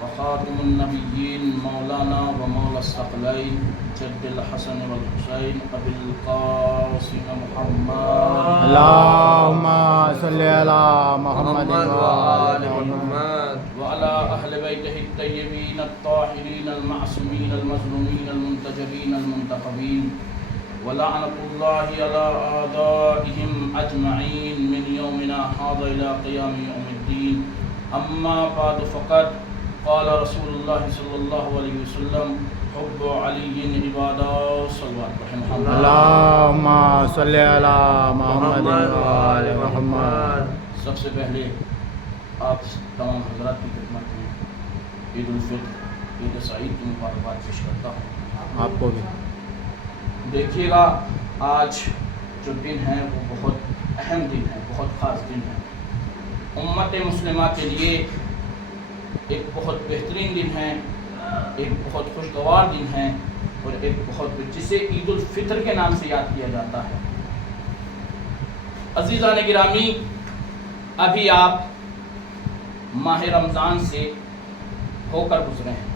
وخاتم النبيين مولانا ومولى الثقلين جد الحسن والحسين أبي القاسم محمد اللهم صل على محمد وآل وآل محمد وعلى أهل بيته الطيبين الطاهرين المعصومين المظلومين المنتجبين المنتخبين ولعنة الله على أعدائهم أجمعين من يومنا هذا إلى قيام يوم الدين. أما بعد فقد قال رسول الله صلى الله عليه وسلم حب علي عبادة صلوات رحمه الله. اللهم صل على محمد وآل محمد. سب سے پہلے آپ تمام حضرات کی خدمت میں عید الفطر عید سعید کی مبارکباد پیش کرتا ہوں. آپ کو بھی دیکھیے گا آج جو دن ہے وہ بہت اہم دن ہے، بہت خاص دن ہے. امت مسلمہ کے لیے ایک بہت بہترین دن ہے، ایک بہت خوشگوار دن ہے اور ایک بہت جسے عید الفطر کے نام سے یاد کیا جاتا ہے. عزیزان گرامی، ابھی آپ ماہ رمضان سے ہو کر گزرے ہیں.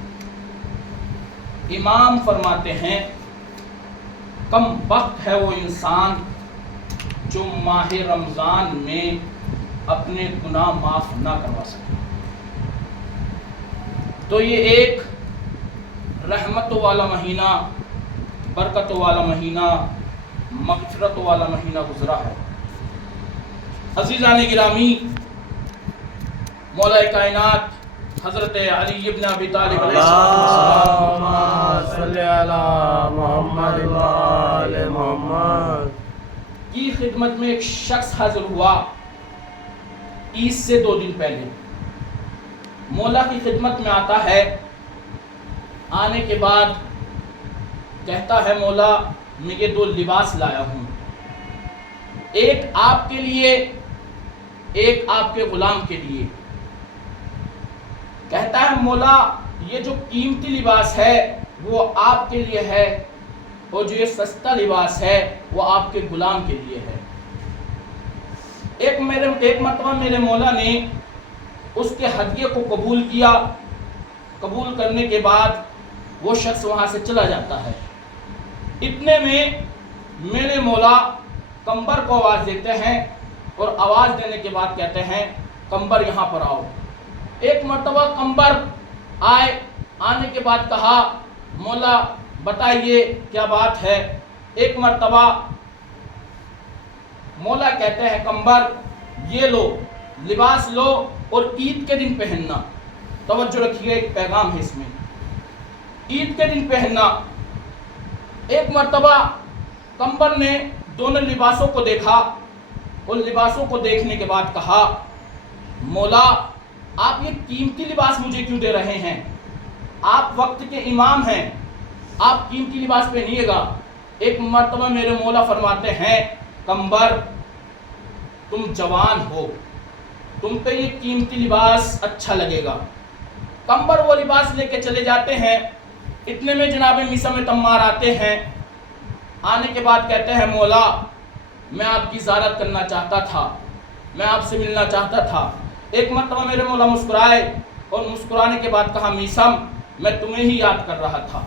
امام فرماتے ہیں کم وقت ہے وہ انسان جو ماہ رمضان میں اپنے گناہ معاف نہ کروا سکے. تو یہ ایک رحمت والا مہینہ، برکت والا مہینہ، مغفرت والا مہینہ گزرا ہے. عزیزان گرامی، مولا کائنات حضرت علی ابن ابی طالب علیہ السلام اللهم صل على محمد وآل محمد کی خدمت میں ایک شخص حاضر ہوا عید سے 2 دن پہلے. مولا کی خدمت میں آتا ہے، آنے کے بعد کہتا ہے مولا میں یہ 2 لباس لایا ہوں، ایک آپ کے لیے ایک آپ کے غلام کے لیے. کہتا ہے مولا یہ جو قیمتی لباس ہے وہ آپ کے لیے ہے اور جو یہ سستا لباس ہے وہ آپ کے غلام کے لیے ہے. ایک مرتبہ میرے مولا نے اس کے ہدیے کو قبول کیا. قبول کرنے کے بعد وہ شخص وہاں سے چلا جاتا ہے. اتنے میں میرے مولا کمبر کو آواز دیتے ہیں اور آواز دینے کے بعد کہتے ہیں کمبر یہاں پر آؤ. ایک مرتبہ کمبر آئے، آنے کے بعد کہا مولا بتائیے کیا بات ہے. ایک مرتبہ مولا کہتے ہیں کمبر یہ لو لباس لو اور عید کے دن پہننا. توجہ رکھیے، ایک پیغام ہے اس میں، عید کے دن پہننا. ایک مرتبہ کمبر نے دونوں لباسوں کو دیکھا اور لباسوں کو دیکھنے کے بعد کہا مولا آپ یہ قیمتی لباس مجھے کیوں دے رہے ہیں؟ آپ وقت کے امام ہیں، آپ قیمتی لباس پہنیے گا. ایک مرتبہ میرے مولا فرماتے ہیں کمبر تم جوان ہو، تم پہ یہ قیمتی لباس اچھا لگے گا. کمبر وہ لباس لے کے چلے جاتے ہیں. اتنے میں جناب میثم تمار آتے ہیں. آنے کے بعد کہتے ہیں مولا میں آپ کی زیارت کرنا چاہتا تھا، میں آپ سے ملنا چاہتا تھا. ایک مرتبہ میرے مولا مسکرائے اور مسکرانے کے بعد کہا میثم میں تمہیں ہی یاد کر رہا تھا.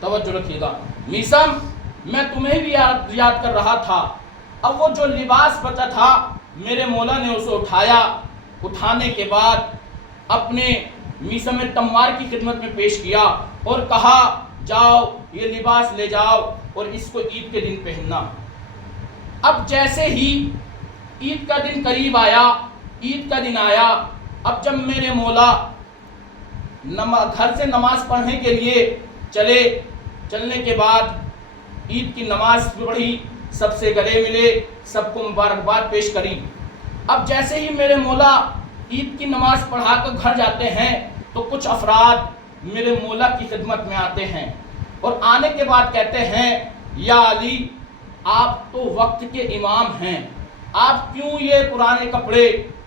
توجہ رکھیے گا، میثم میں تمہیں بھی یاد کر رہا تھا. اب وہ جو لباس بچا تھا میرے مولا نے اسے اٹھایا. اٹھانے کے بعد اپنے میثم تمار کی خدمت میں پیش کیا اور کہا جاؤ یہ لباس لے جاؤ اور اس کو عید کے دن پہننا. اب جیسے ہی عید کا دن قریب آیا، عید کا دن آیا، اب جب میرے مولا گھر سے نماز پڑھنے کے لیے چلنے کے بعد عید کی نماز پڑھی، سب سے گلے ملے، سب کو مبارکباد پیش کری. اب جیسے ہی میرے مولا عید کی نماز پڑھا کر گھر جاتے ہیں تو کچھ افراد میرے مولا کی خدمت میں آتے ہیں اور آنے کے بعد کہتے ہیں یا علی آپ تو وقت کے امام ہیں، آپ کیوں یہ پرانے کپڑے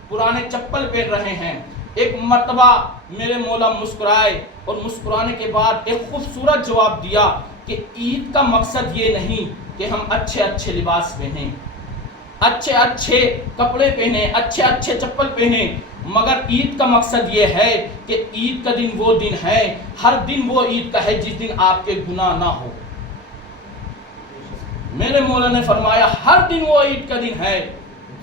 پرانے چپل پہن رہے ہیں؟ ایک مرتبہ میرے مولا مسکرائے اور مسکرانے کے بعد ایک خوبصورت جواب دیا کہ عید کا مقصد یہ نہیں کہ ہم اچھے اچھے لباس پہنیں، اچھے اچھے کپڑے پہنیں، اچھے اچھے چپل پہنیں. مگر عید کا مقصد یہ ہے کہ عید کا دن وہ دن ہے، ہر دن وہ عید کا ہے جس دن آپ کے گناہ نہ ہو۔ میرے مولا نے فرمایا ہر دن وہ عید کا دن ہے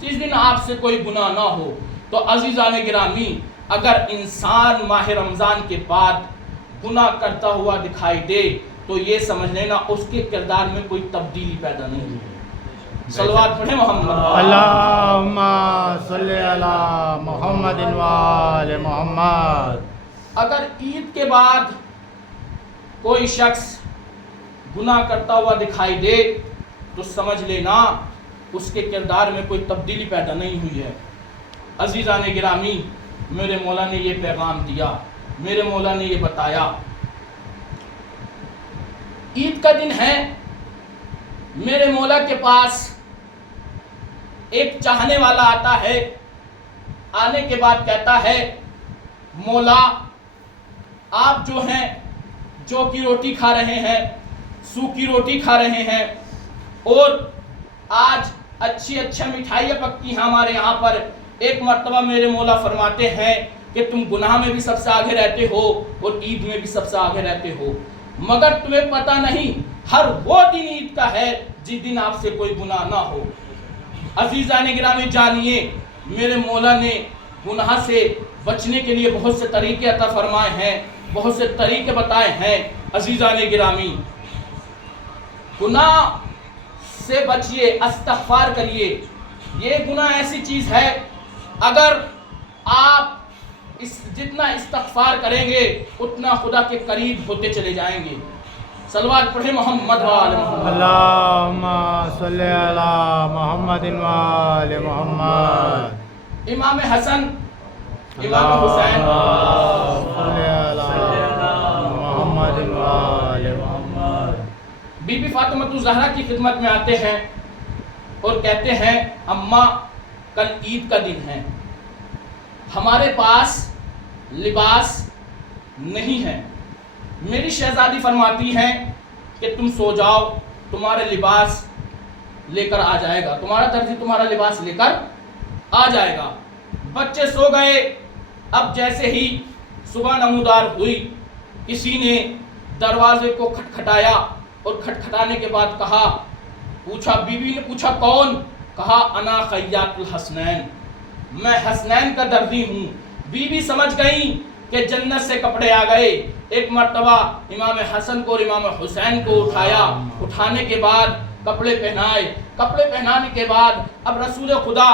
جس دن آپ سے کوئی گناہ نہ ہو۔ تو عزیزان گرامی، اگر انسان ماہ رمضان کے بعد گناہ کرتا ہوا دکھائی دے تو یہ سمجھ لینا اس کے کردار میں کوئی تبدیلی پیدا نہیں ہوئی۔ صلوات پڑھیں محمد۔ اللہم صلی علی محمد وآل محمد۔ اگر عید کے بعد کوئی شخص گناہ کرتا ہوا دکھائی دے تو سمجھ لینا اس کے کردار میں کوئی تبدیلی پیدا نہیں ہوئی ہے۔ عزیزان گرامی، میرے مولا نے یہ پیغام دیا، میرے مولا نے یہ بتایا۔ عید کا دن ہے، میرے مولا کے پاس ایک چاہنے والا آتا ہے، آنے کے بعد کہتا ہے مولا آپ جو ہیں جو کی روٹی کھا رہے ہیں، سوکھی روٹی کھا رہے ہیں، اور آج اچھی مٹھائیاں پکتی ہیں ہمارے یہاں پر۔ ایک مرتبہ میرے مولا فرماتے ہیں کہ تم گناہ میں بھی سب سے آگے رہتے ہو اور عید میں بھی سب سے آگے رہتے ہو، مگر تمہیں پتہ نہیں ہر وہ دن عید کا ہے جس دن آپ سے کوئی گناہ نہ ہو۔ عزیزان گرامی جانیے، میرے مولا نے گناہ سے بچنے کے لیے بہت سے طریقے عطا فرمائے ہیں، بہت سے طریقے بتائے ہیں۔ عزیزان گرامی، گناہ سے بچیے، استغفار کریے۔ یہ گناہ ایسی چیز ہے، اگر آپ جتنا استغفار کریں گے اتنا خدا کے قریب ہوتے چلے جائیں گے۔ صلوات پڑھیں محمد وآل محمد۔ اللہم صلی علی محمد وآل محمد۔ امام حسن، امام حسین، صلی علی محمد وآل محمد۔ بی بی فاطمہ الزہرا کی خدمت میں آتے ہیں اور کہتے ہیں اماں کل عید کا دن ہے، ہمارے پاس لباس نہیں ہے۔ میری شہزادی فرماتی ہیں کہ تم سو جاؤ، تمہارے لباس لے کر آ جائے گا، تمہارا درزی تمہارا لباس لے کر آ جائے گا۔ بچے سو گئے۔ اب جیسے ہی صبح نمودار ہوئی، کسی نے دروازے کو کھٹکھٹایا اور کھٹکھٹانے کے بعد کہا، پوچھا، بیوی نے پوچھا کون؟ کہا انا خیاط الحسنین، میں حسنین کا درزی ہوں۔ بیوی سمجھ گئی کہ جنت سے کپڑے آ گئے۔ ایک مرتبہ امام حسن کو اور امام حسین کو اٹھایا، اٹھانے کے بعد کپڑے پہنائے، کپڑے پہنانے کے بعد اب رسول خدا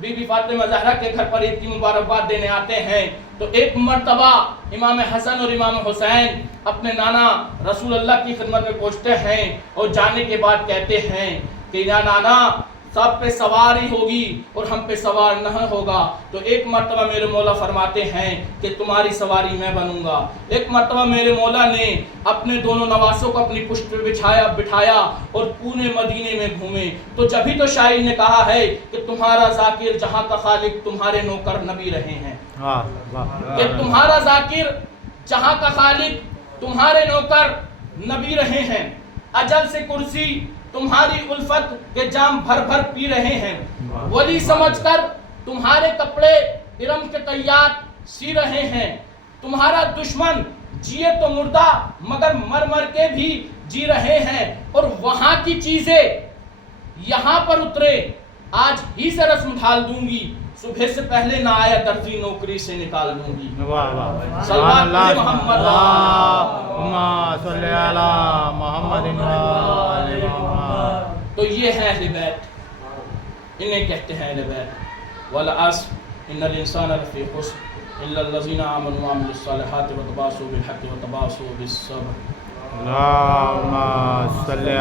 بی بی فاطمہ زہرا کے گھر پر عید کی مبارکباد دینے آتے ہیں۔ تو ایک مرتبہ امام حسن اور امام حسین اپنے نانا رسول اللہ کی خدمت میں پہنچتے ہیں اور جانے کے بعد کہتے ہیں کہ یا نانا سب پہ سواری ہوگی اور ہم پہ سوار نہ ہوگا۔ تو ایک مرتبہ میرے مولا فرماتے ہیں کہ تمہاری سواری میں بنوں گا۔ ایک مرتبہ میرے مولا نے اپنے دونوں نواسوں کو اپنی پشت پہ بٹھایا اور پورے مدینے میں گھومے۔ تو جبھی تو شاعر نے کہا ہے کہ تمہارا ذاکر جہاں کا خالق تمہارے نوکر نبی رہے ہیں، کہ تمہارا ذاکر جہاں کا خالق تمہارے نوکر نبی رہے ہیں، اجل سے کرسی تمہاری الفت کے جام بھر بھر پی رہے ہیں، ولی سمجھ کر تمہارے کپڑے ارم کے طیات سی رہے ہیں، تمہارا دشمن جیے تو مردہ مگر مر مر کے بھی جی رہے ہیں، اور وہاں کی چیزیں یہاں پر اترے، آج ہی سے رسم ڈھال دوں گی، صبح سے پہلے نہ آیا درزی نوکری سے نکال دوں گی۔ صلوات پڑھیں محمد۔ اللہم صلی علی محمد وآل محمد۔ تو یہ ہے اہل بیت، انہیں کہتے ہیں اہل بیت۔ والعصر ان الانسان لفی خسر الا الذین آمنوا وعملوا الصالحات وتواصوا بالحق وتواصوا بالصبر۔ اللہم صلی